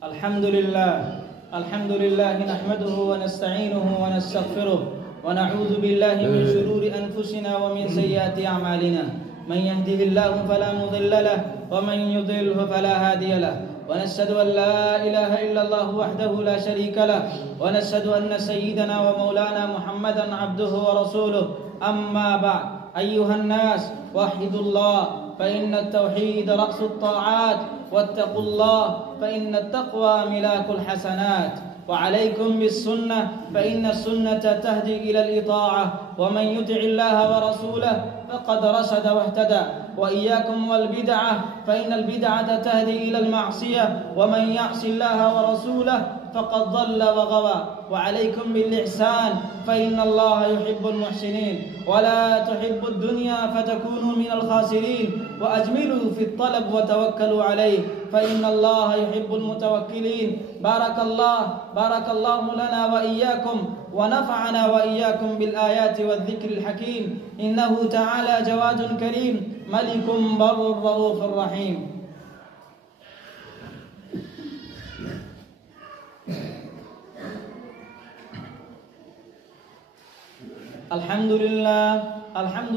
الحمد لله نحمده ونستعينه ونستغفره ونعوذ بالله من شرور أنفسنا ومن سيئات أعمالنا. من يهده الله فلا مضل له ومن يضلل فلا هادي له، ونشهد أن لا إله إلا الله وحده لا شريك له، ونشهد أن سيدنا ومولانا محمدا عبده ورسوله. أما بعد، أيها الناس، وحدوا الله فإن التوحيد رأس الطاعات، واتقوا الله فإن التقوى ملاك الحسنات، وعليكم بالسنة فإن السنة تهدي إلى الإطاعة، ومن يطع الله ورسوله فقد رشد واهتدى. وإياكم والبدعة فإن البدعة تهدي إلى المعصية، ومن يعص الله ورسوله فقد ضل وغوى. وعليكم بالإحسان فإن الله يحب المحسنين، ولا تحب الدنيا فتكونوا من الخاسرين. وأجملوا في الطلب وتوكلوا عليه فإن الله يحب المتوكلين. بارك الله لنا وإياكم، ونفعنا وإياكم بالآيات والذكر الحكيم. إنه تعالى جواد كريم، ملك بر رؤوف رحيم. الحمد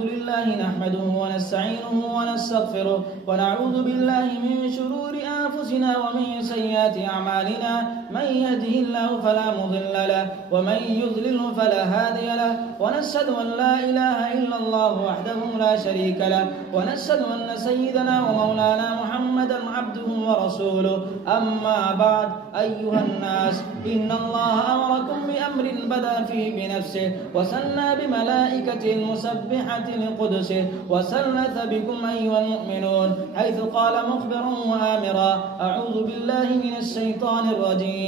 لله نحمده ونستعينه ونستغفره، ونعوذ بالله من شرور أنفسنا ومن سيئات أعمالنا. من يهده الله فلا مضل له، ومن يضلله فلا هادي له، ونشهد أن لا إله إلا الله وحده لا شريك له، ونشهد أن سيدنا ومولانا محمدا عبده ورسوله. أما بعد، أيها الناس، إن الله أمركم بأمر بدأ فيه بنفسه، وثنى بملائكة مسبحة لقدسه، وثلث بكم أيها المؤمنون، حيث قال مخبرا وآمرا: أعوذ بالله من الشيطان الرجيم.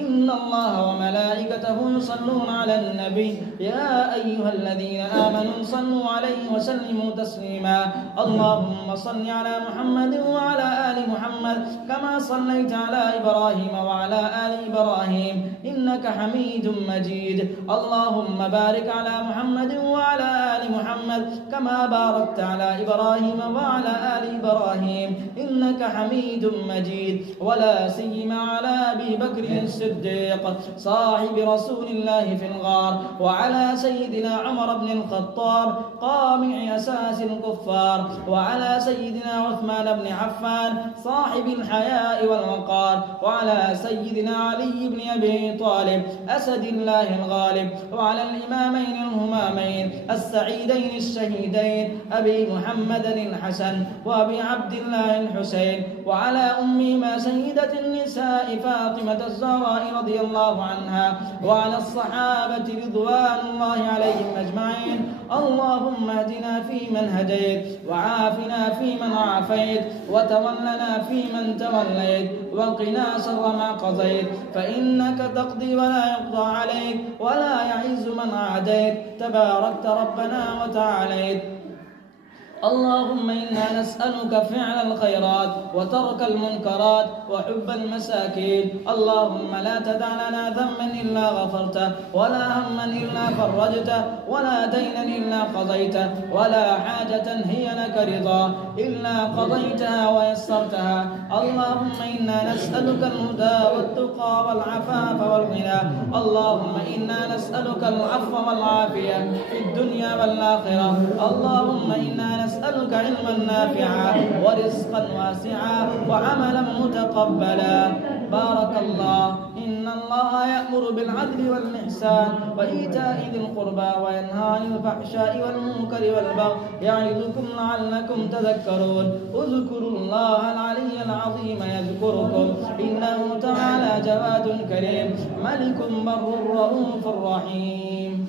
إن الله وملائكته يصلون على النبي، يا أيها الذين آمنوا صلوا عليه وسلموا تسليما. اللهم صل على محمد وعلى آل محمد كما صليت على إبراهيم وعلى آل إبراهيم إنك حميد مجيد. اللهم بارك على محمد وعلى آل محمد كما باركت على إبراهيم وعلى آل إبراهيم إنك حميد مجيد. ولا سيما على أبي بكر الصديق صاحب رسول الله في الغار، وعلى سيدنا عمر بن الخطاب قامع أساس الكفار، وعلى سيدنا عثمان بن عفان صاحب الحياء والوقار، وعلى سيدنا علي بن أبي طالب أسد الله الغالب، وعلى الإمامين الهمامين السعيدين الشهيدين أبي محمد الحسن وأبي عبد الله الحسين، وعلى أمهما سيدة النساء فاطمة الزهراء رضي الله عنها، وعلى الصحابة رضوان الله عليهم أجمعين. اللهم اهدنا فيمن هديت، وعافنا فيمن عافيت، وتولنا فيمن توليت، وقنا شر ما قضيت، فإنك تقضي ولا يقضى عليك، ولا يعز من عاديت، تباركت ربنا وتعاليت. اللهم إنا نسألك فعل الخيرات وترك المنكرات وحب المساكين. اللهم لا تدع لنا ذنبا إلا غفرته، ولا هما إلا فرجته، ولا دينا إلا قضيته، ولا حاجة هي لك رضا إلا قضيتها ويسرتها. اللهم إنا نسألك الهدى والتقى والعفاف والغنى. اللهم إنا نسألك العفو والعافية في الدنيا والآخرة. اللهم إنا نسألك علما نافعا ورزقا واسعا وعملا متقبلا. بارك الله. إن الله يأمر بالعدل والإحسان وإيتاء ذي القربى وينهى عن الفحشاء والمنكر والبغي يعظكم لعلكم تذكرون. اذكروا الله العلي العظيم يذكركم. إنه تعالى جواد كريم، ملك بر رؤوف رحيم.